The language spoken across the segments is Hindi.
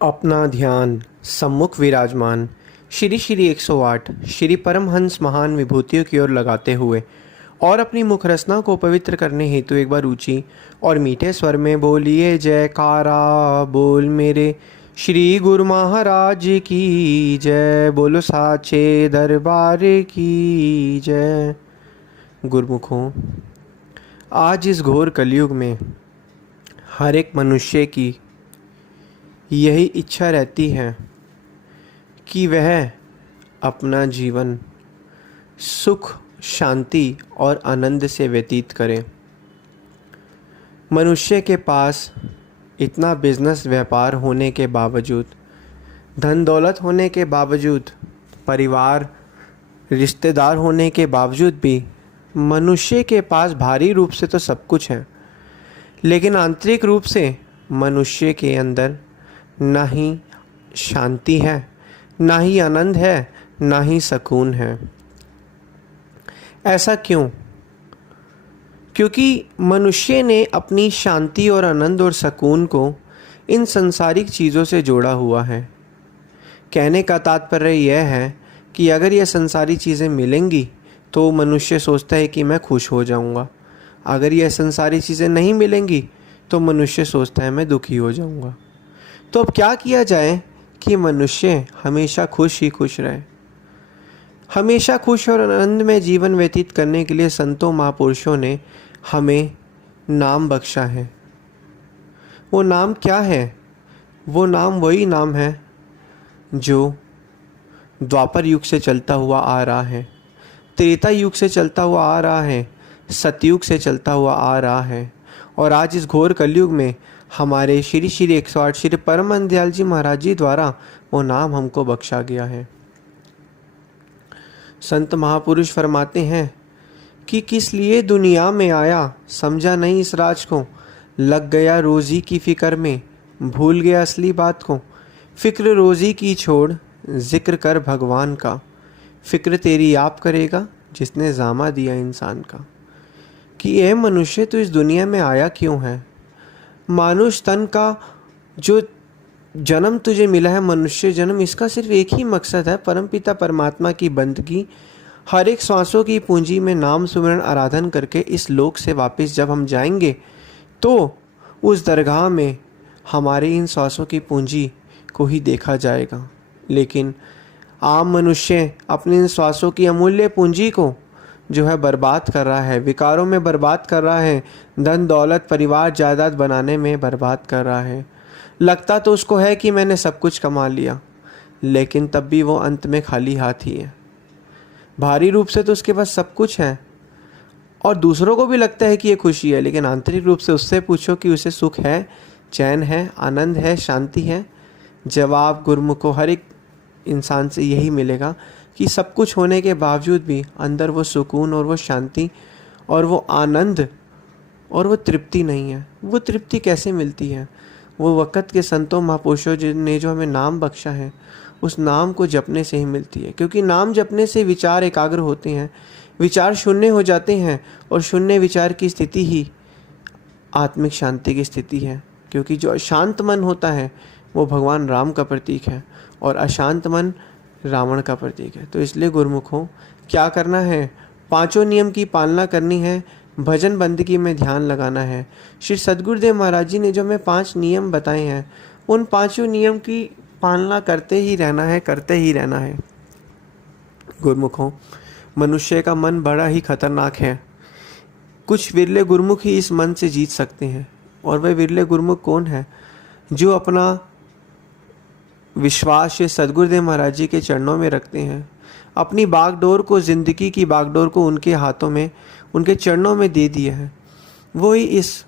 अपना ध्यान सम्मुख विराजमान श्री श्री 108 श्री परमहंस महान विभूतियों की ओर लगाते हुए और अपनी मुख रचना को पवित्र करने हेतु एक बार ऊंची और मीठे स्वर में बोलिए जयकारा बोल मेरे श्री गुरु महाराज की जय। बोलो साचे दरबार की जय। गुरुमुखों, आज इस घोर कलयुग में हर एक मनुष्य की यही इच्छा रहती है कि वह अपना जीवन सुख, शांति और आनंद से व्यतीत करे। मनुष्य के पास इतना बिजनेस व्यापार होने के बावजूद, धन दौलत होने के बावजूद, परिवार रिश्तेदार होने के बावजूद भी मनुष्य के पास भारी रूप से तो सब कुछ है, लेकिन आंतरिक रूप से मनुष्य के अंदर ना ही शांति है, ना ही आनंद है, ना ही सुकून है। ऐसा क्यों? क्योंकि मनुष्य ने अपनी शांति और आनंद और सुकून को इन संसारिक चीज़ों से जोड़ा हुआ है। कहने का तात्पर्य यह है कि अगर ये संसारी चीज़ें मिलेंगी तो मनुष्य सोचता है कि मैं खुश हो जाऊंगा। अगर ये संसारी चीज़ें नहीं मिलेंगी तो मनुष्य सोचता है मैं दुखी हो जाऊंगा। तो अब क्या किया जाए कि मनुष्य हमेशा खुश ही खुश रहे। हमेशा खुश और आनंद में जीवन व्यतीत करने के लिए संतों महापुरुषों ने हमें नाम बख्शा है। वो नाम क्या है? वो नाम वही नाम है जो द्वापर युग से चलता हुआ आ रहा है, त्रेता युग से चलता हुआ आ रहा है, सतयुग से चलता हुआ आ रहा है, और आज इस घोर कलयुग में हमारे श्री श्री 108 श्री परमहंस दयाल जी महाराज जी द्वारा वो नाम हमको बख्शा गया है। संत महापुरुष फरमाते हैं कि किस लिए दुनिया में आया, समझा नहीं इस राज को, लग गया रोज़ी की फिक्र में, भूल गया असली बात को। फिक्र रोज़ी की छोड़, जिक्र कर भगवान का, फिक्र तेरी आप करेगा जिसने जामा दिया इंसान का। कि यह मनुष्य तो इस दुनिया में आया क्यों है? मानुष तन का जो जन्म तुझे मिला है, मनुष्य जन्म, इसका सिर्फ एक ही मकसद है, परमपिता परमात्मा की बंदगी। हर एक श्वासों की पूंजी में नाम सुमिरन आराधन करके इस लोक से वापस जब हम जाएंगे तो उस दरगाह में हमारे इन श्वासों की पूंजी को ही देखा जाएगा। लेकिन आम मनुष्य अपने इन श्वासों की अमूल्य पूंजी को जो है बर्बाद कर रहा है, विकारों में बर्बाद कर रहा है, धन दौलत परिवार जायदाद बनाने में बर्बाद कर रहा है। लगता तो उसको है कि मैंने सब कुछ कमा लिया, लेकिन तब भी वो अंत में खाली हाथ ही है। भारी रूप से तो उसके पास सब कुछ है और दूसरों को भी लगता है कि ये खुशी है, लेकिन आंतरिक रूप से उससे पूछो कि उसे सुख है, चैन है, आनंद है, शांति है? जवाब गुरुमुखों हर एक इंसान से यही मिलेगा कि सब कुछ होने के बावजूद भी अंदर वो सुकून और वो शांति और वो आनंद और वो तृप्ति नहीं है। वो तृप्ति कैसे मिलती है? वो वक़्त के संतों महापुरुषों ने जो हमें नाम बख्शा है, उस नाम को जपने से ही मिलती है। क्योंकि नाम जपने से विचार एकाग्र होते हैं, विचार शून्य हो जाते हैं, और शून्य विचार की स्थिति ही आत्मिक शांति की स्थिति है। क्योंकि जो शांत मन होता है वो भगवान राम का प्रतीक है और अशांत मन रावण का प्रतीक है। तो इसलिए गुरुमुखों क्या करना है? पांचों नियम की पालना करनी है, भजन बंदगी में ध्यान लगाना है। श्री सद्गुरुदेव महाराज जी ने जो हमें 5 नियम बताए हैं, उन पांचों नियम की पालना करते ही रहना है, करते ही रहना है। गुरुमुखों, मनुष्य का मन बड़ा ही खतरनाक है। कुछ विरले गुरुमुख ही इस मन से जीत सकते हैं, और वह विरले गुरुमुख कौन है? जो अपना विश्वास ये सद्गुरुदेव महाराज जी के चरणों में रखते हैं, अपनी बागडोर को, ज़िंदगी की बागडोर को उनके हाथों में, उनके चरणों में दे दिया है, वो ही इस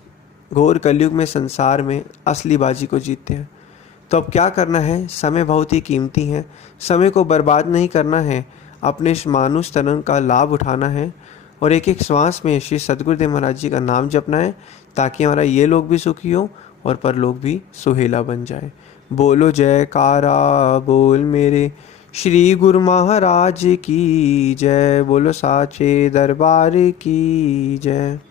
घोर कलयुग में संसार में असली बाजी को जीतते हैं। तो अब क्या करना है? समय बहुत ही कीमती है, समय को बर्बाद नहीं करना है, अपने इस मानुष तन का लाभ उठाना है और एक एक श्वास में श्री सद्गुरुदेव महाराज जी का नाम जपना है, ताकि हमारा ये लोग भी सुखी हो और परलोक भी सुहेला बन जाए। बोलो जयकारा बोल मेरे श्री गुरु महाराज की जय। बोलो साचे दरबार की जय।